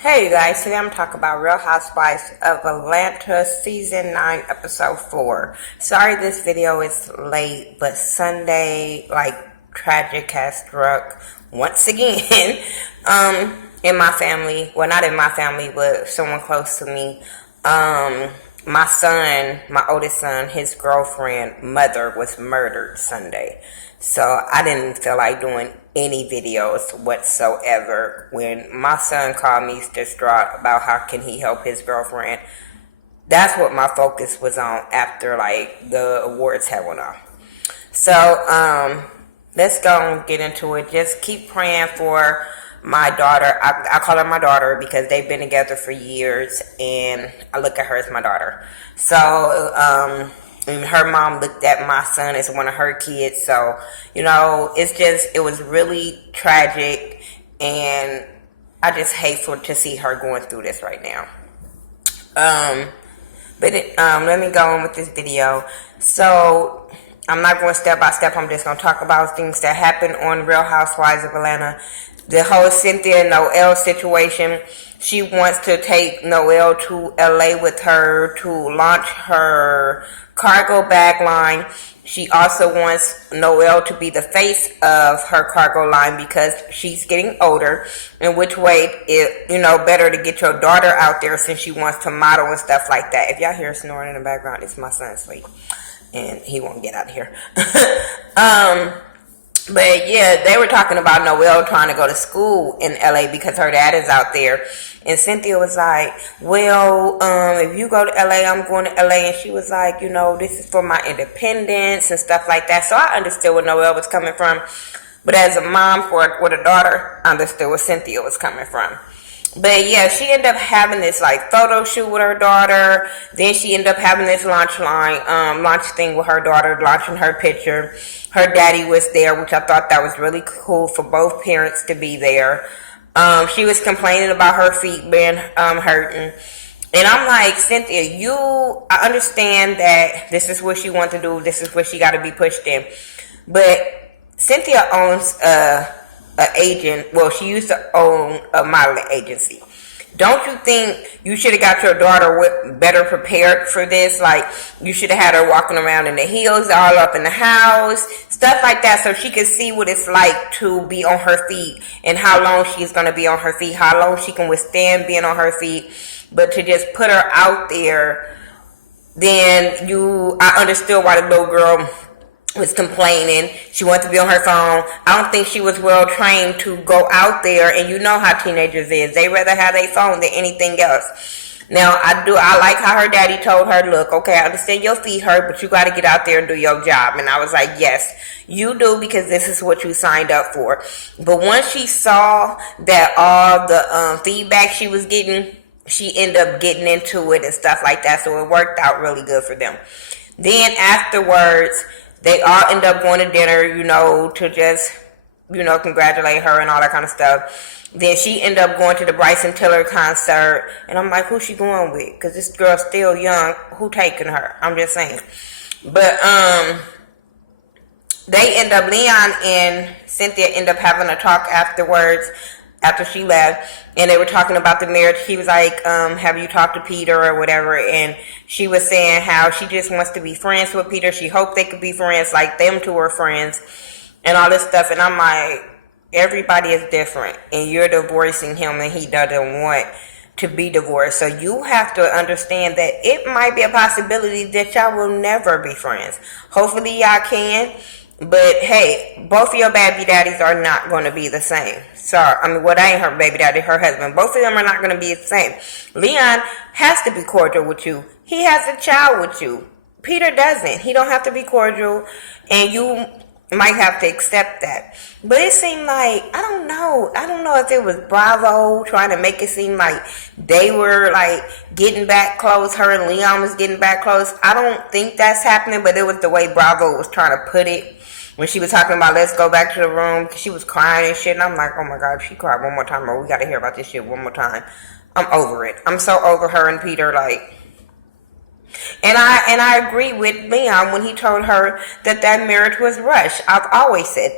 Hey you guys, today I'm talking about Real Housewives of Atlanta Season 9 Episode 4. Sorry this video is late, but Sunday, tragic has struck once again in my family. Well, not in my family, but someone close to me. My son, my oldest son, his girlfriend, mother was murdered Sunday. So I didn't feel like doing any videos whatsoever. When my son called me distraught about how can he help his girlfriend, that's what my focus was on after the awards had went off. So let's go and get into it. Just keep praying for my daughter. I call her my daughter because they've been together for years, and I look at her as my daughter. So and her mom looked at my son as one of her kids. So, it was really tragic, and I just hate to see her going through this right now. Let me go on with this video. So, I'm not going step by step. I'm just going to talk about things that happened on Real Housewives of Atlanta. The whole Cynthia and Noelle situation. She wants to take Noelle to LA with her to launch her cargo bag line. She also wants Noelle to be the face of her cargo line because she's getting older. In which way better to get your daughter out there since she wants to model and stuff like that. If y'all hear snoring in the background, it's my son asleep, and he won't get out of here. But yeah, they were talking about Noelle trying to go to school in LA because her dad is out there. And Cynthia was like, well, if you go to LA, I'm going to LA. And she was like, this is for my independence and stuff like that. So I understood where Noelle was coming from. But as a mom with a daughter, I understood where Cynthia was coming from. But yeah, she ended up having this photo shoot with her daughter. Then she ended up having this launch thing with her daughter, launching her picture. Her daddy was there, which I thought that was really cool for both parents to be there. She was complaining about her feet being hurting. And I'm like, Cynthia, I understand that this is what she wants to do. This is what she got to be pushed in. But Cynthia owns an agent. Well, she used to own a modeling agency. Don't you think you should have got your daughter better prepared for this? You should have had her walking around in the heels all up in the house, stuff like that, so she could see what it's like to be on her feet and how long she's going to be on her feet, how long she can withstand being on her feet. But to just put her out there, then I understood why the little girl was complaining. She wanted to be on her phone. I don't think she was well trained to go out there, and you know how teenagers is. They rather have their phone than anything else. Now, I like how her daddy told her, look, okay, I understand your feet hurt, but you got to get out there and do your job. And I was like, yes, you do, because this is what you signed up for. But once she saw that all the feedback she was getting, she ended up getting into it and stuff like that. So it worked out really good for them. Then afterwards, they all end up going to dinner, to just, congratulate her and all that kind of stuff. Then she ended up going to the Bryson Tiller concert. And I'm like, who's she going with? Because this girl's still young. Who taking her? I'm just saying. But Leon and Cynthia end up having a talk afterwards, after she left, and they were talking about the marriage. He was like, have you talked to Peter or whatever? And she was saying how she just wants to be friends with Peter. She hoped they could be friends like them two were friends and all this stuff. And I'm like, everybody is different, and you're divorcing him and he doesn't want to be divorced. So you have to understand that it might be a possibility that y'all will never be friends. Hopefully y'all can. But hey, both of your baby daddies are not going to be the same. Sorry, I ain't her baby daddy, her husband. Both of them are not going to be the same. Leon has to be cordial with you. He has a child with you. Peter doesn't. He don't have to be cordial, and you might have to accept that. But it seemed like, I don't know if it was Bravo trying to make it seem like they were getting back close. Her and Leon was getting back close. I don't think that's happening, but it was the way Bravo was trying to put it. When she was talking about let's go back to the room, because she was crying and shit, and I'm like, oh my God, if she cried one more time, bro, we got to hear about this shit one more time. I'm over it. I'm so over her and Peter, And I agree with Leon when he told her that marriage was rushed. I've always said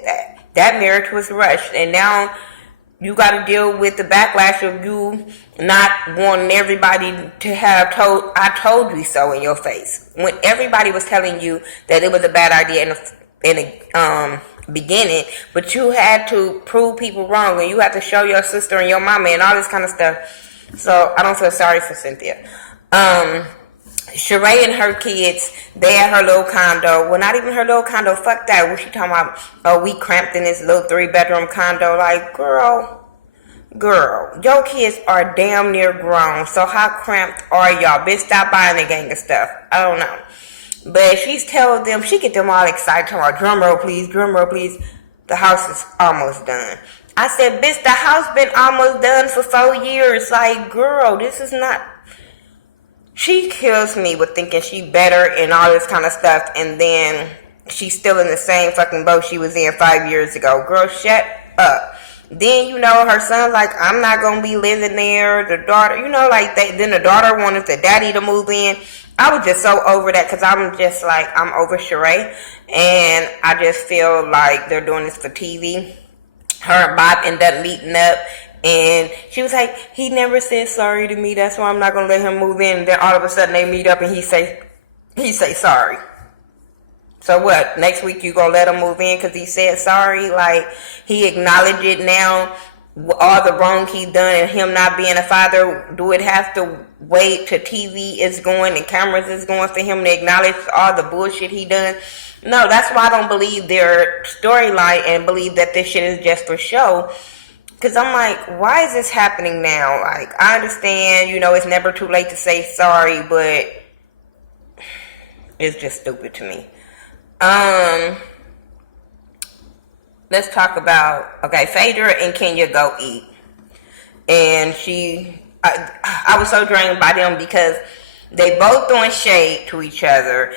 that marriage was rushed, and now you got to deal with the backlash of you not wanting everybody to have I told you so in your face. When everybody was telling you that it was a bad idea in the beginning, but you had to prove people wrong, and you had to show your sister and your mama and all this kind of stuff. So I don't feel sorry for Cynthia. Sheree and her kids, they at her little condo. Well, not even her little condo. Fuck that. What she talking about? Oh, we cramped in this little 3-bedroom condo. Like, girl, your kids are damn near grown. So how cramped are y'all? Bitch, stop buying the gang of stuff. I don't know. But she's telling them, she get them all excited. Talking about, drum roll, please, drum roll, please. The house is almost done. I said, bitch, the house been almost done for 4 years. Like, girl, this is not... She kills me with thinking she better and all this kind of stuff, and then she's still in the same fucking boat she was in 5 years ago. Girl, shut up. Then, you know, her son's like, I'm not going to be living there. The daughter, you know, like, then the daughter wanted the daddy to move in. I was just so over that because I'm just like, I'm over Sheree, and I just feel like they're doing this for TV. Her and Bob end up meeting up. And she was like, he never said sorry to me. That's why I'm not going to let him move in. And then all of a sudden they meet up and he say sorry. So what? Next week you going to let him move in because he said sorry? Like, he acknowledged it now. All the wrong he done and him not being a father. Do it have to wait till TV is going and cameras is going for him to acknowledge all the bullshit he done? No, that's why I don't believe their storyline and believe that this shit is just for show. Because I'm like, why is this happening now? Like, I understand, you know, it's never too late to say sorry, but it's just stupid to me. Let's talk about, okay, Phaedra and Kenya go eat. And I was so drained by them because they both throwing shade to each other.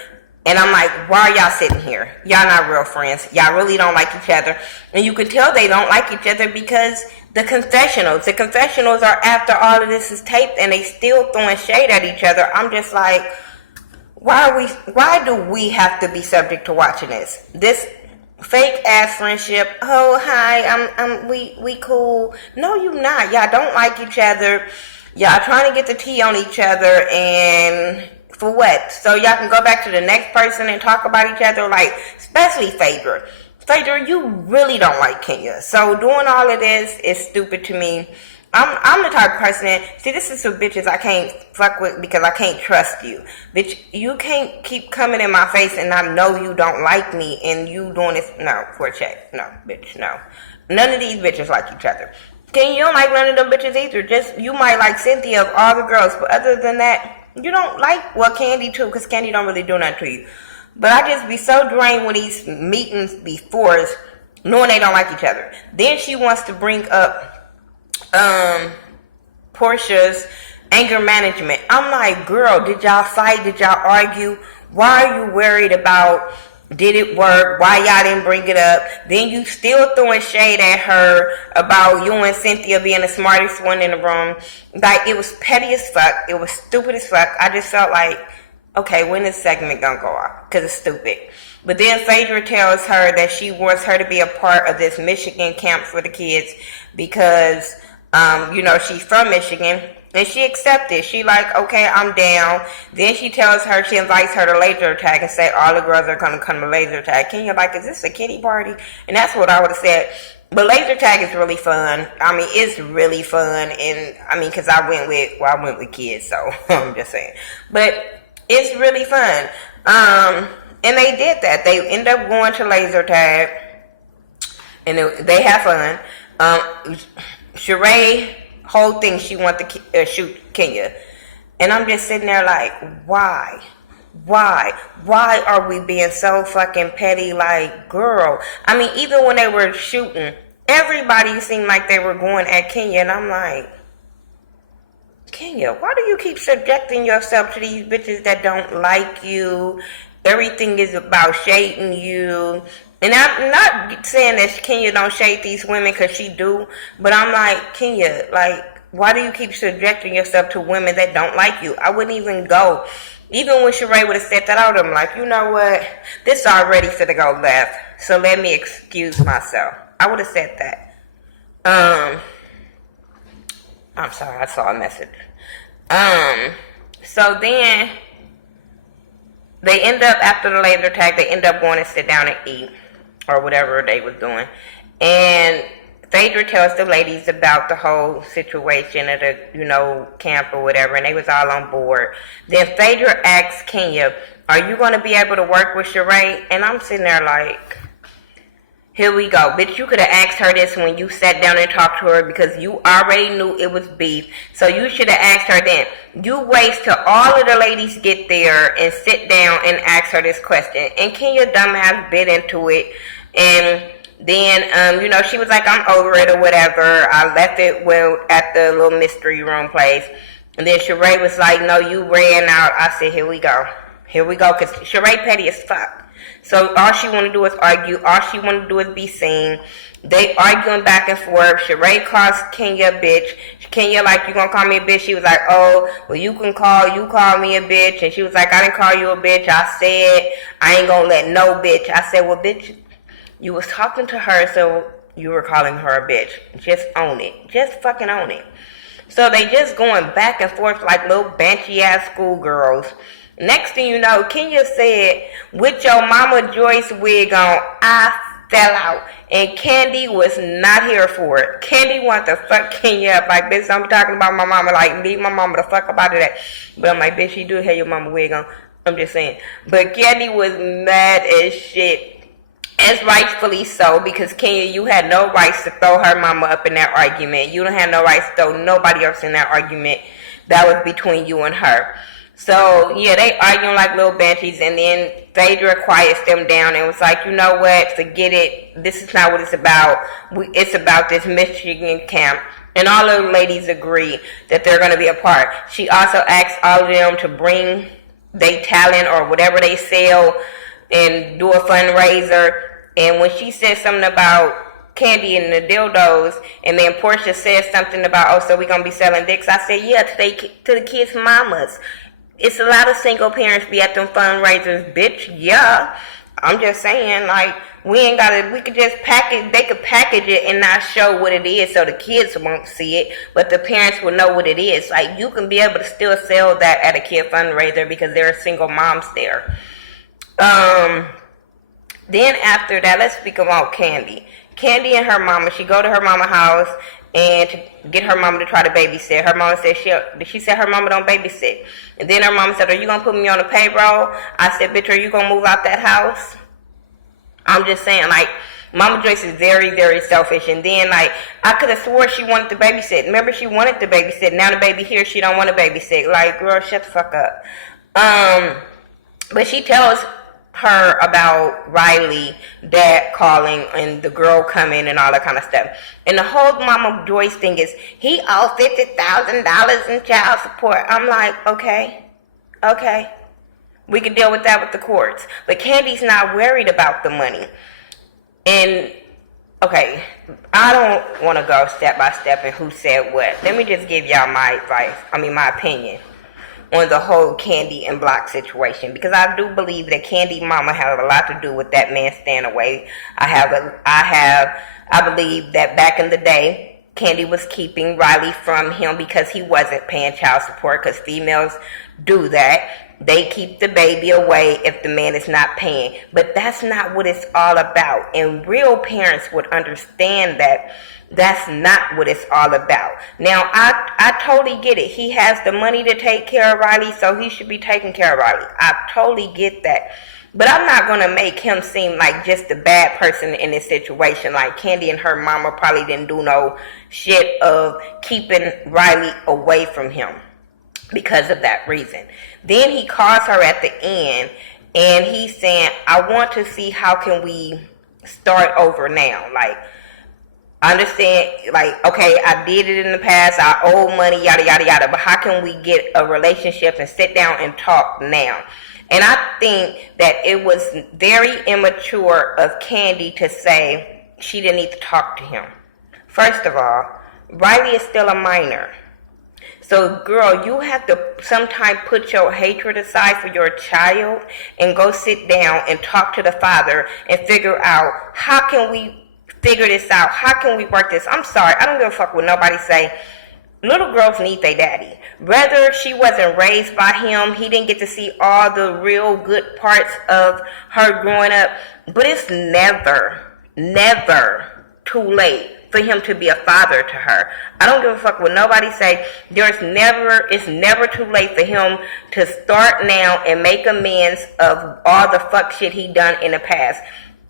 And I'm like, why are y'all sitting here? Y'all not real friends. Y'all really don't like each other. And you can tell they don't like each other because the confessionals are after all of this is taped and they still throwing shade at each other. I'm just like, why do we have to be subject to watching this? This fake ass friendship. Oh, hi, we cool. No, you not. Y'all don't like each other. Y'all trying to get the tea on each other, and for what? So y'all can go back to the next person and talk about each other, like, especially Phaedra. Phaedra, you really don't like Kenya. So doing all of this is stupid to me. I'm the type of person that, see, this is some bitches I can't fuck with because I can't trust you. Bitch, you can't keep coming in my face and I know you don't like me and you doing this. No, for a check. No, bitch, no. None of these bitches like each other. Kenya, you don't like none of them bitches either. Just, you might like Cynthia of all the girls, but other than that, you don't like, well, Candy too, because Candy don't really do nothing to you. But I just be so drained when these meetings be forced, knowing they don't like each other. Then she wants to bring up Portia's anger management. I'm like, girl, did y'all fight? Did y'all argue? Why are you worried about, did it work? Why y'all didn't bring it up? Then you still throwing shade at her about you and Cynthia being the smartest one in the room. Like, it was petty as fuck. It was stupid as fuck. I just felt like, okay, when is this segment gonna go off? Because it's stupid. But then Phaedra tells her that she wants her to be a part of this Michigan camp for the kids because, you know, she's from Michigan. And she accepted. She like, okay, I'm down. Then she tells her, she invites her to laser tag and say all the girls are going to come to laser tag. Kenya like, is this a kiddie party? And that's what I would have said. But laser tag is really fun. I mean, it's really fun. And I mean, because I went with kids, so I'm just saying. But it's really fun. And they did that. They end up going to laser tag. And they have fun. Sheree, whole thing, she wanted to shoot Kenya. And I'm just sitting there like, why? Why are we being so fucking petty? Like, girl. I mean, even when they were shooting, everybody seemed like they were going at Kenya. And I'm like, Kenya, why do you keep subjecting yourself to these bitches that don't like you? Everything is about shading you. And I'm not saying that Kenya don't shade these women, because she do. But I'm like, Kenya, like, why do you keep subjecting yourself to women that don't like you? I wouldn't even go. Even when Sheree would have said that out, I'm like, you know what? This already finna go left. So let me excuse myself. I would have said that. I'm sorry, I saw a message. So then they end up, after the laser tag, they end up going to sit down and eat or whatever they was doing. And Phaedra tells the ladies about the whole situation at the, camp or whatever, and they was all on board. Then Phaedra asks Kenya, are you going to be able to work with Sheree? And I'm sitting there like, here we go. Bitch, you could have asked her this when you sat down and talked to her because you already knew it was beef. So you should have asked her then. You wait till all of the ladies get there and sit down and ask her this question. And Kenya dumbass bit into it. And then, she was like, I'm over it or whatever. I left it at the little mystery room place. And then Sheree was like, no, you ran out. I said, here we go. Here we go. Because Sheree petty as fuck. So all she want to do is argue. All she want to do is be seen. They arguing back and forth. Sheree calls Kenya a bitch. Kenya like, you gonna call me a bitch? She was like, oh, well, you call me a bitch. And she was like, I didn't call you a bitch. I said, I ain't gonna let no bitch. I said, well, bitch, you was talking to her, so you were calling her a bitch. Just own it. Just fucking own it. So they just going back and forth like little banshee-ass schoolgirls. Next thing you know, Kenya said, with your Mama Joyce wig on, I fell out. And Candy was not here for it. Candy wanted to fuck Kenya up like, bitch, I'm talking about my mama. Like, leave my mama the fuck up out of that. But I'm like, bitch, you do have your mama wig on. I'm just saying. But Candy was mad as shit. As rightfully so, because Kenya, you had no rights to throw her mama up in that argument. You don't have no rights to throw nobody else in that argument. That was between you and her. So, yeah, they arguing like little banshees, and then Phaedra quiets them down and was like, you know what, forget it. This is not what it's about. It's about this Michigan camp. And all of the ladies agree that they're going to be a part. She also asks all of them to bring their talent or whatever they sell and do a fundraiser. And when she said something about Candy and the dildos, and then Portia said something about, oh, so we're going to be selling dicks, I said, yeah, to the kids' mamas. It's a lot of single parents be at them fundraisers, bitch. Yeah. I'm just saying, like, we could just they could package it and not show what it is so the kids won't see it, but the parents will know what it is. Like, you can be able to still sell that at a kid fundraiser because there are single moms there. Then after that, let's speak about Candy. Candy and her mama, she go to her mama house and to get her mama to try to babysit. Her mama said she said her mama don't babysit. And then her mama said, are you going to put me on the payroll? I said, bitch, are you going to move out that house? I'm just saying, like, Mama Joyce is very, very selfish. And then, like, I could have swore she wanted to babysit. Remember, she wanted to babysit. Now the baby here, she don't want to babysit. Like, girl, shut the fuck up. But she tells her about Riley, dad calling, and the girl coming and all that kind of stuff. And the whole Mama Joyce thing is, he owed $50,000 in child support. I'm like, okay. We can deal with that with the courts. But Candy's not worried about the money. And, okay, I don't want to go step by step and who said what. Let me just give y'all my opinion on the whole Candy and Block situation, because I do believe that Candy mama had a lot to do with that man staying away. I believe that back in the day, Candy was keeping Riley from him because he wasn't paying child support, because females do that. They keep the baby away if the man is not paying. But that's not what it's all about. And real parents would understand that that's not what it's all about. Now, I totally get it. He has the money to take care of Riley, so he should be taking care of Riley. I totally get that. But I'm not going to make him seem like just a bad person in this situation. Like, Candy and her mama probably didn't do no shit of keeping Riley away from him because of that reason. Then he calls her at the end, and he's saying, I want to see how can we start over now. Like, I understand, like, okay, I did it in the past, I owe money, yada, yada, yada, but how can we get a relationship and sit down and talk now? And I think that it was very immature of Candy to say she didn't need to talk to him. First of all, Riley is still a minor. So, girl, you have to sometimes put your hatred aside for your child and go sit down and talk to the father and figure out how can we figure this out? How can we work this? I'm sorry, I don't give a fuck what nobody say. little girls need their daddy. Whether she wasn't raised by him, he didn't get to see all the real good parts of her growing up. But it's never too late for him to be a father to her. I don't give a fuck what nobody say. It's never too late for him to start now and make amends of all the fuck shit he done in the past.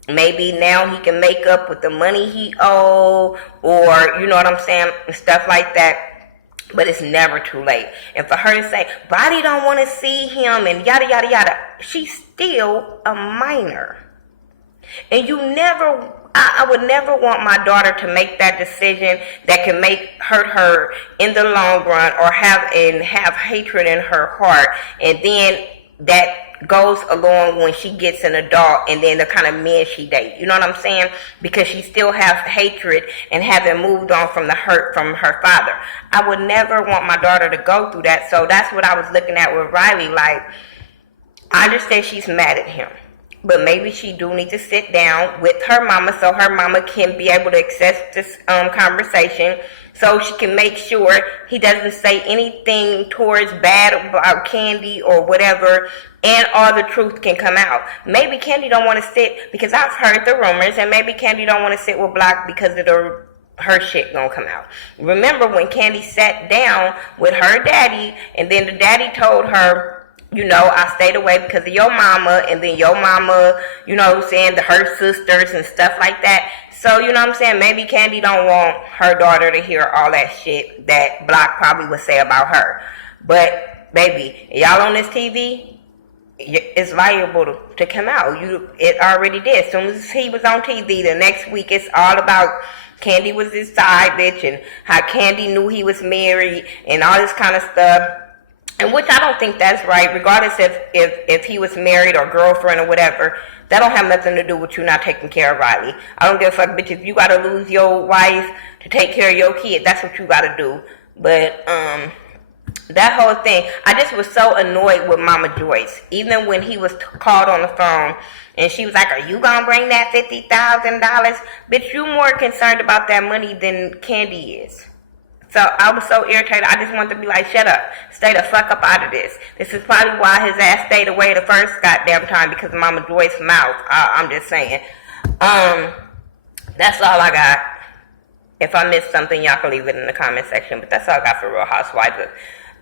Maybe now he can make up with the money he owe, or you know what I'm saying, stuff like that. But it's never too late. And for her to say, Body don't want to see him and yada yada yada, she's still a minor. And I would never want my daughter to make that decision that can hurt her in the long run, or have hatred in her heart, and then that goes along when she gets an adult, and then the kind of men she dates. You know what I'm saying? Because she still has hatred and haven't moved on from the hurt from her father. I would never want my daughter to go through that. So that's what I was looking at with Riley. Like, I understand she's mad at him, but maybe she do need to sit down with her mama so her mama can be able to access this conversation, so she can make sure he doesn't say anything towards bad about Candy or whatever, and all the truth can come out. Maybe Candy don't want to sit, because I've heard the rumors, and maybe Candy don't want to sit with Block because of her shit gonna come out. Remember when Candy sat down with her daddy, and then the daddy told her, you know, I stayed away because of your mama, and then your mama, you know what I'm saying, her sisters and stuff like that. So, you know what I'm saying, maybe Candy don't want her daughter to hear all that shit that Block probably would say about her. But, baby, y'all on this TV, it's liable to come out. It already did. As soon as he was on TV, the next week it's all about Candy was his side bitch, and how Candy knew he was married, and all this kind of stuff. And which I don't think that's right, regardless if he was married or girlfriend or whatever. That don't have nothing to do with you not taking care of Riley. I don't give a fuck, bitch. If you gotta lose your wife to take care of your kid, that's what you gotta do. But that whole thing, I just was so annoyed with Mama Joyce. Even when he was called on the phone and she was like, "Are you gonna bring that $50,000?" Bitch, you more concerned about that money than Candy is. So I was so irritated. I just wanted to be like, shut up. Stay the fuck up out of this. This is probably why his ass stayed away the first goddamn time, because of Mama Joyce's mouth. I'm just saying. That's all I got. If I missed something, y'all can leave it in the comment section. But that's all I got for Real Housewives of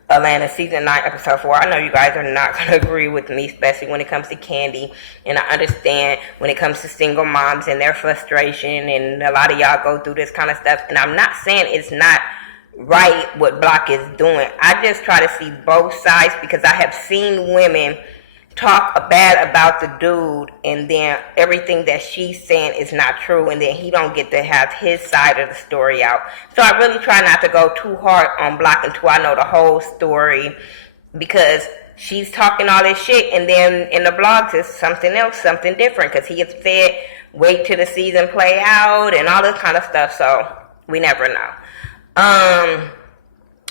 Atlanta Season 9, Episode 4. I know you guys are not going to agree with me, especially when it comes to Candy. And I understand when it comes to single moms and their frustration. And a lot of y'all go through this kind of stuff. And I'm not saying it's not right what Block is doing. I just try to see both sides, because I have seen women talk bad about the dude, and then everything that she's saying is not true, and then he don't get to have his side of the story out. So I really try not to go too hard on Block until I know the whole story, because she's talking all this shit, and then in the blogs it's something else, something different, because he has said wait till the season play out and all this kind of stuff. So we never know.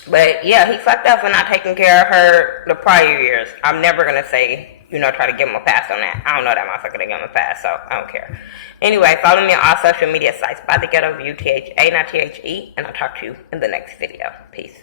But yeah, he fucked up for not taking care of her the prior years. I'm never gonna say, try to give him a pass on that. I don't know that motherfucker to give him a pass, so I don't care. Anyway, follow me on all social media sites by Thaghettoview, Tha, not The, and I'll talk to you in the next video. Peace.